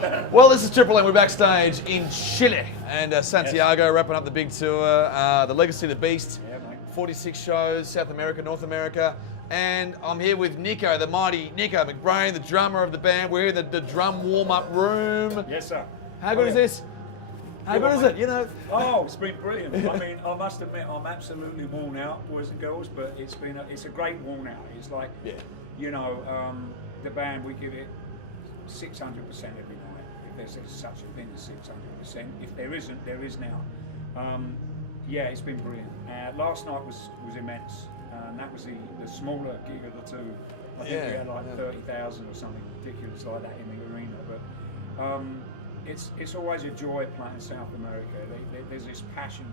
Well, this is Triple M. We're backstage in Chile, and Santiago wrapping up the big tour, the Legacy of the Beast. Yeah, mate. 46 shows, South America, North America, and I'm here with Nicko, the mighty Nicko McBrain, the drummer of the band. We're in the drum warm-up room. Yes, sir. How good is this? How good is it? You know. Oh, it's been brilliant. I mean, I must admit, I'm absolutely worn out, boys and girls. But it's a great worn out. It's like, Yeah. you know, the band, we give it 600% every night. If there's such a thing as 600%. If there isn't, there is now. Yeah, it's been brilliant. Last night was immense, and that was the smaller gig of the two. I think we had like 30,000 or something ridiculous like that in the arena. But it's always a joy playing South America. There's this passion.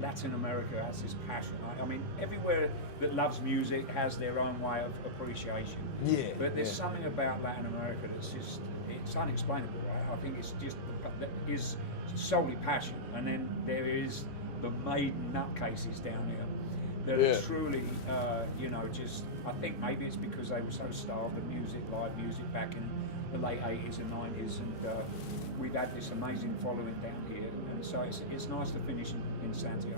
Latin America has this passion. I mean, everywhere that loves music has their own way of appreciation. Yeah. But there's something about Latin America that's just, it's unexplainable, right? I think it's just, that is solely passion. And then there is the Maiden nutcases down here that are truly, you know, just, I think maybe it's because they were so starved of music, live music back in the late 80s and 90s, and we've had this amazing following down here, and so it's nice to finish in Santiago.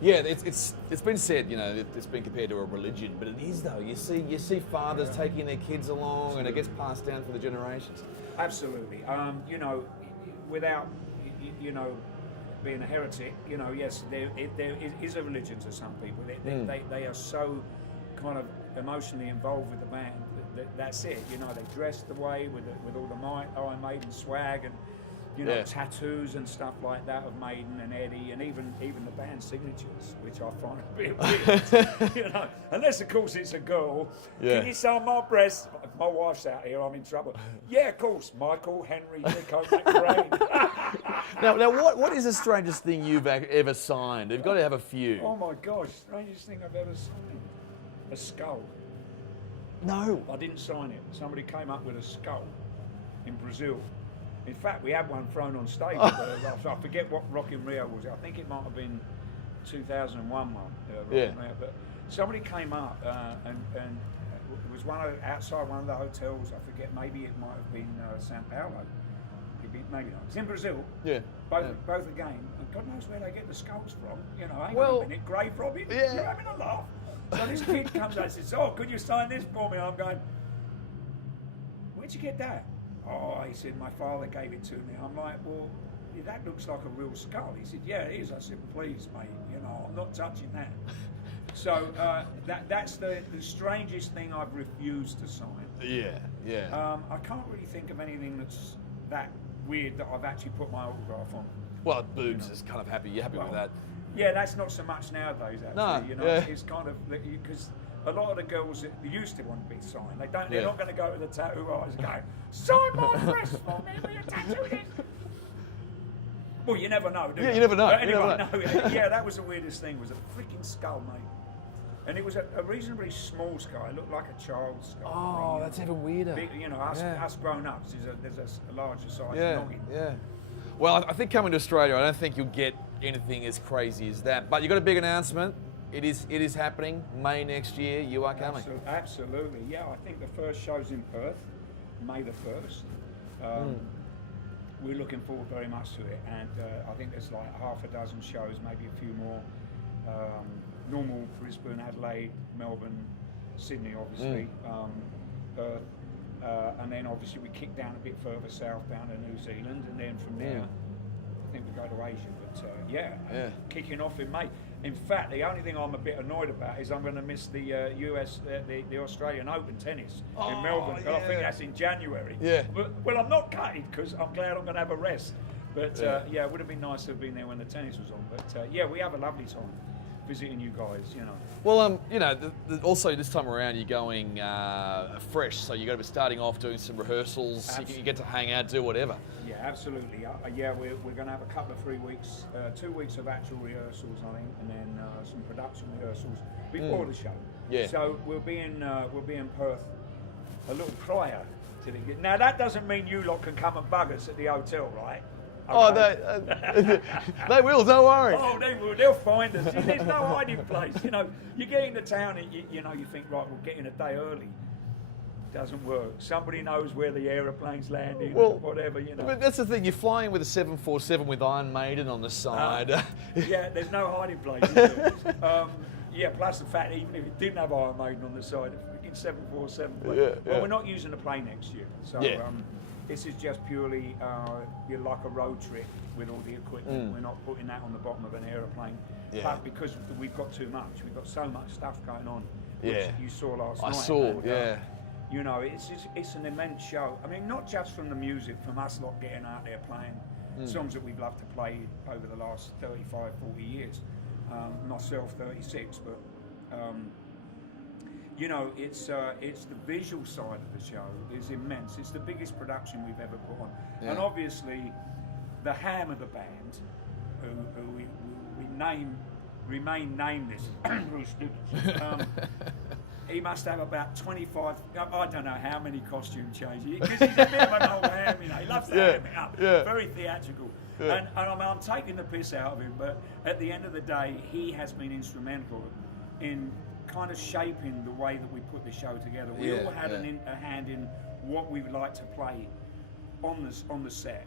Yeah, it's been said, you know, it's been compared to a religion, but it is though. You see fathers taking their kids along, and it gets passed down for the generations. Absolutely. You know, without you know being a heretic, you know, yes, there is a religion to some people. They are so kind of emotionally involved with the band. That's it. You know, they dress the way with all the Iron Maiden swag and, you know, tattoos and stuff like that of Maiden and Eddie, and even the band signatures, which I find a bit weird. You know, unless of course it's a girl. Can you sign my breast? If my wife's out here, I'm in trouble. Yeah, of course. Michael Henry Nicko McBrain. Now, what is the strangest thing you've ever signed? You've got to have a few. Oh my gosh, strangest thing I've ever signed. A skull. No. I didn't sign it. Somebody came up with a skull in Brazil. In fact, we had one thrown on stage. I forget what Rock in Rio was. I think it might have been 2001 one. Rio, but somebody came up and it was outside one of the hotels. I forget. Maybe it might have been Sao Paulo. Maybe not. It's in Brazil. Yeah. Both again. And God knows where they get the skulls from. You know, hang well, on a minute, grave robbing. Yeah. You're having a laugh. So this kid comes out and says, "Oh, could you sign this for me?" I'm going, "Where'd you get that?" "Oh," he said, "my father gave it to me." I'm like, "Well, that looks like a real skull." He said, "Yeah, it is." I said, "Please, mate, you know, I'm not touching that." So that's the strangest thing I've refused to sign. Yeah. I can't really think of anything that's that weird that I've actually put my autograph on. Well, boobs is kind of happy. You're happy with that? Yeah, that's not so much nowadays. Actually, No, you know, it's kind of because a lot of the girls that used to want to be signed, they don't. They're not going to go to the tattoo artist and go, "Sign my breast for me, will you tattoo this?" Well, you never know, do you? Yeah, you never know. But anyway, no, yeah, that was the weirdest thing. Was a freaking skull, mate. And it was a reasonably small skull. It looked like a child's skull. Oh, that's even weirder. Big, you know, us grown-ups, there's a larger size noggin. Yeah. Well, I think coming to Australia, I don't think you'll get anything as crazy as that. But you got a big announcement. It is happening. May next year, you are coming. Absolutely. Yeah, I think the first show's in Perth, May the 1st. We're looking forward very much to it, and I think there's like half a dozen shows, maybe a few more. Normal Brisbane, Adelaide, Melbourne, Sydney, obviously, Perth, and then obviously we kick down a bit further south, down to New Zealand, and then from there, I think we go to Asia. But kicking off in May. In fact, the only thing I'm a bit annoyed about is I'm going to miss the the Australian Open tennis in Melbourne. I think that's in January. Yeah. But, well, I'm not gutted because I'm glad I'm going to have a rest. But it would have been nice to have been there when the tennis was on. But yeah, we have a lovely time visiting you guys, you know. Well, you know, also this time around you're going fresh, so you're going to be starting off doing some rehearsals. You get to hang out, do whatever. Yeah, absolutely. Yeah, we're going to have a couple of 3 weeks, 2 weeks of actual rehearsals, I think, and then some production rehearsals before the show. Yeah. So we'll be in Perth a little prior to the. Now that doesn't mean you lot can come and bug us at the hotel, right? Okay. Oh, they will, don't worry. Oh, they will. They'll find us. There's no hiding place. You know, you get into town and you know you think, right, we'll get in a day early. Doesn't work. Somebody knows where the aeroplane's landing, Well, whatever, you know. But that's the thing. You're flying with a 747 with Iron Maiden on the side. Yeah, there's no hiding place, is there? Yeah, plus the fact, even if it didn't have Iron Maiden on the side, a freaking 747. But, Yeah, well, yeah. we're not using the plane next year. So this is just purely like a road trip with all the equipment. We're not putting that on the bottom of an aeroplane. Yeah. But because we've got too much, we've got so much stuff going on, which Yeah. you saw last night. I saw, and, yeah. you know, it's an immense show. I mean, not just from the music, from us lot getting out there playing songs that we've loved to play over the last 35, 40 years. Myself, 36, but you know, it's the visual side of the show is immense. It's the biggest production we've ever put on, and obviously, the ham of the band, who we remain nameless, Bruce Dickinson. He must have about 25, I don't know how many costume changes, because he's a bit of an old ham, you know, he loves to ham it up, very theatrical. And I'm taking the piss out of him, but at the end of the day, he has been instrumental in kind of shaping the way that we put the show together. We all had a hand in what we would like to play on the set.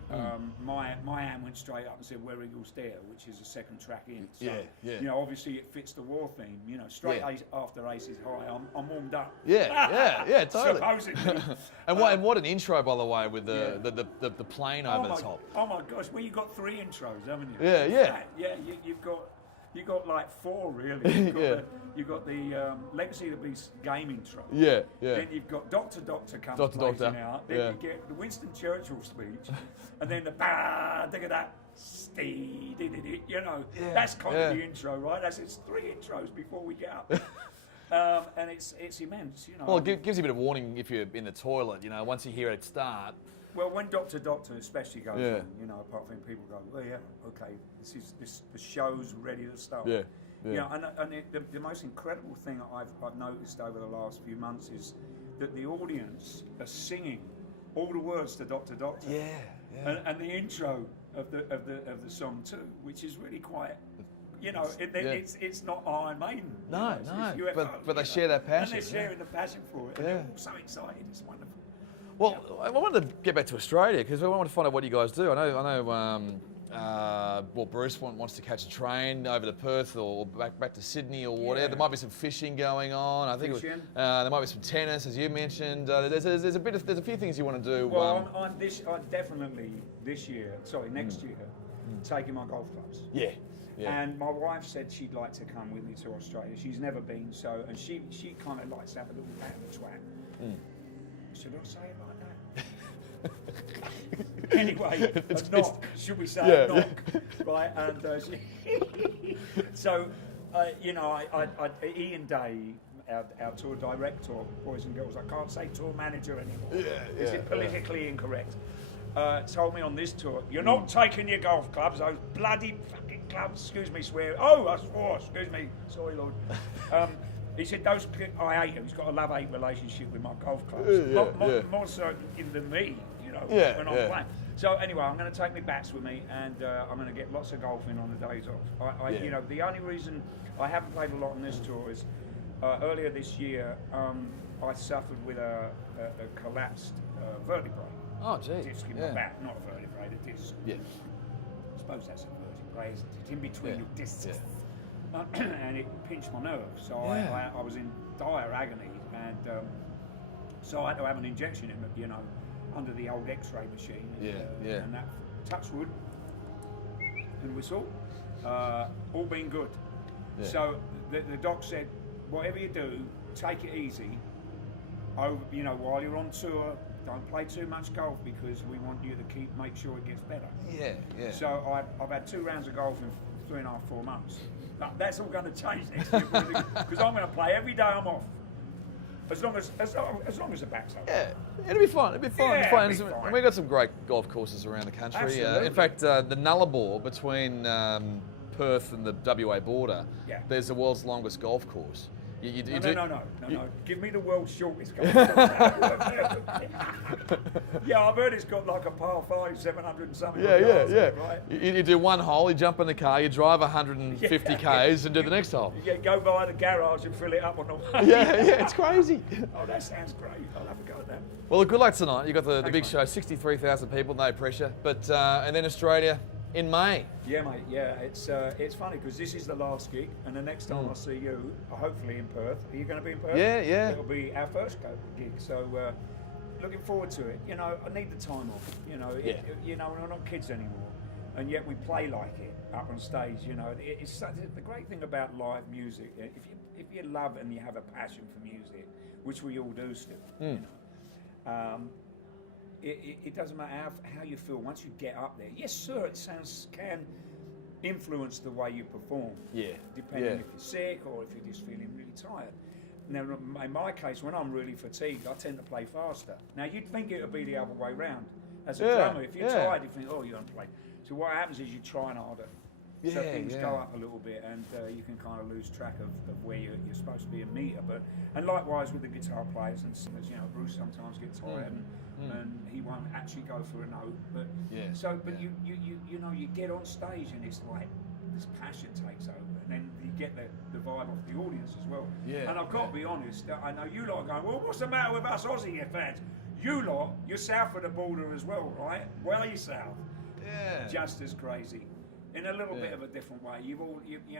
My hand went straight up and said "Where Eagles Dare," which is the second track in. So, you know, obviously it fits the war theme. You know, straight after Aces High, I'm warmed up. Yeah, totally. Supposedly. And what an intro, by the way, with the plane over the top. Oh my gosh! Well, you got 3 intros, haven't you? Yeah. You've got like 4 really. You've got the Legacy of the Beast game intro. Yeah. Then you've got Doctor comes blazing out. Then you get the Winston Churchill speech, and then the dig of that. You know, that's kind of the intro, right? It's 3 intros before we get up. And it's immense, you know. Well, it gives you a bit of warning if you're in the toilet, you know, once you hear it start. Well, when Doctor especially goes on, you know, apart from people go, well, yeah, okay, the show's ready to start. Yeah. You know, and the most incredible thing I've noticed over the last few months is that the audience are singing all the words to Doctor. Yeah. And the intro of the song too, which is really quite. You know, it's not Iron Maiden. No, you know, it's UFO, but they share that passion. And they're sharing the passion for it. And they're all so excited. It's wonderful. Well, I wanted to get back to Australia because I wanted to find out what you guys do. I know. Well, Bruce wants to catch a train over to Perth or back to Sydney or whatever. There might be some fishing going on. I think there might be some tennis, as you mentioned. There's a few things you want to do. Well, I'm definitely this year. Sorry, next year, taking my golf clubs. Yeah. And my wife said she'd like to come with me to Australia. She's never been, and she kind of likes to have a little pat of the twat. Should I say it like that? Anyway, a knock, should we say a knock? Right, and so, you know, Ian Day, our tour director, boys and girls, I can't say tour manager anymore. Is it politically incorrect? Told me on this tour, you're not taking your golf clubs, those bloody fucking clubs, excuse me, swear. Oh, I swore, excuse me, sorry, Lord. He said, I hate him. He's got a love-hate relationship with my golf clubs. More so than me, you know, when I'm playing. So anyway, I'm going to take my bats with me, and I'm going to get lots of golfing on the days off. You know, the only reason I haven't played a lot on this tour is earlier this year, I suffered with a collapsed vertebrae. Oh, gee. Disc in my back, not a vertebrae, a disc. Yeah. I suppose that's a vertebrae, isn't it? It's in between your discs. And it pinched my nerve, so I was in dire agony, and so I had to have an injection in it, you know, under the old X-ray machine. And that, touch wood and whistle, all been good. So the doc said, whatever you do, take it easy. You know, while you're on tour, don't play too much golf because we want you to make sure it gets better. So I've had 2 rounds of golf in 3.5, 4 months. That's all going to change next year because I'm going to play every day I'm off. As long as the back's open. Yeah, it'll be fun. It'll be fun. fine. We've got some great golf courses around the country. In fact, the Nullarbor between Perth and the WA border, there's the world's longest golf course. You No. Give me the world's shortest car. Yeah, I've heard it's got like a par 5, 700 and something. Yeah. Right? You do one hole, you jump in the car, you drive 150 k's and do the next hole. Yeah, go by the garage and fill it up on the way. Yeah, it's crazy. Oh, that sounds great. I'll have a go at that. Well, good luck tonight. You got the big mate. show, 63,000 people, no pressure. But and then Australia in May. Yeah, mate. Yeah, it's funny because this is the last gig, and the next time I see you, hopefully in Perth. Are you going to be in Perth? Yeah. It'll be our first gig, so looking forward to it. You know, I need the time off. You know, we're not kids anymore, and yet we play like it up on stage. You know, it's such the great thing about live music. If you love and you have a passion for music, which we all do still. You know. It doesn't matter how you feel once you get up there. Yes, sir, it can influence the way you perform. Yeah. Depending if you're sick or if you're just feeling really tired. Now, in my case, when I'm really fatigued, I tend to play faster. Now, you'd think it would be the other way round. As a drummer, if you're tired, you think, oh, you're going to play. So what happens is you try harder. So things go up a little bit, and you can kind of lose track of where you're supposed to be in meter. And likewise with the guitar players and singers, you know, Bruce sometimes gets tired and he won't actually go for a note. But you know, you get on stage and it's like this passion takes over, and then you get the vibe off the audience as well. Yeah. And I've got to be honest, I know you lot are going, well, what's the matter with us Aussie fans? You lot, you're south of the border as well, right? Well, you're south. Yeah. Just as crazy. In a little bit of a different way. You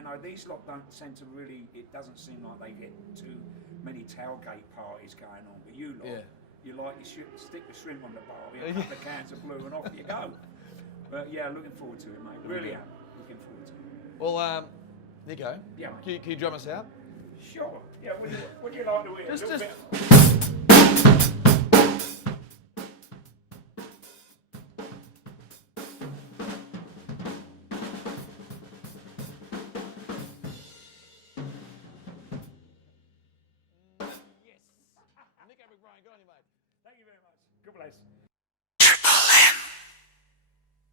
know, these lot don't tend to really, it doesn't seem like they get too many tailgate parties going on, but you lot, you like, you stick the shrimp on the bar, a couple of cans of blue and off you go. But yeah, looking forward to it, mate. Really am. Looking forward to it. Well, Nicko, yeah, can you drum us out? Sure. Yeah, would you like to hear a little bit? Nicko McBrain, go on you, mate. Thank you very much. God bless.